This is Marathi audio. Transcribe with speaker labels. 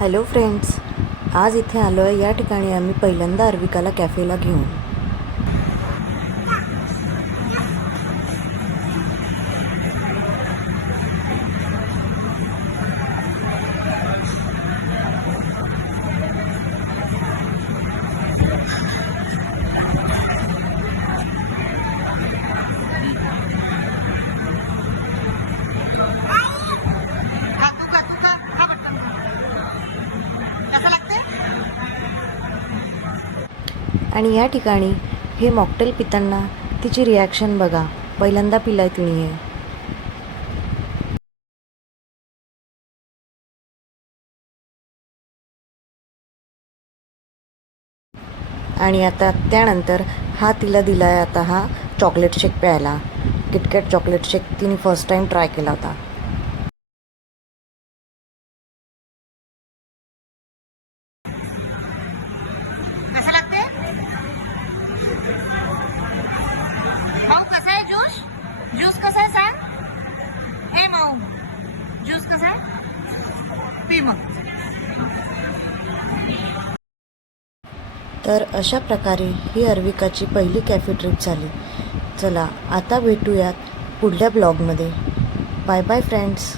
Speaker 1: हॅलो फ्रेंड्स आज इथे आलो आहे या ठिकाणी आम्ही पहिल्यांदा अर्विकाला कॅफेला घेऊन. आणि या ठिकाणी हे मॉकटेल पितांना तिची रिॲक्शन बघा. पहिल्यांदा पिलाय तिने हे. आणि आता त्यानंतर हा तिला दिला आहे आता हा चॉकलेट शेक प्यायला. किटकॅट चॉकलेट शेक तिने फर्स्ट टाईम ट्राय केला होता.
Speaker 2: ज्यूस कसा आहे सांग हे भाऊ ज्यूस कसा आहे? पी मग
Speaker 1: तर अशा प्रकारे ही अर्विकाची पहिली कॅफे ट्रिप झाली. चला आता भेटूयात पुढल्या ब्लॉगमध्ये. Bye bye friends.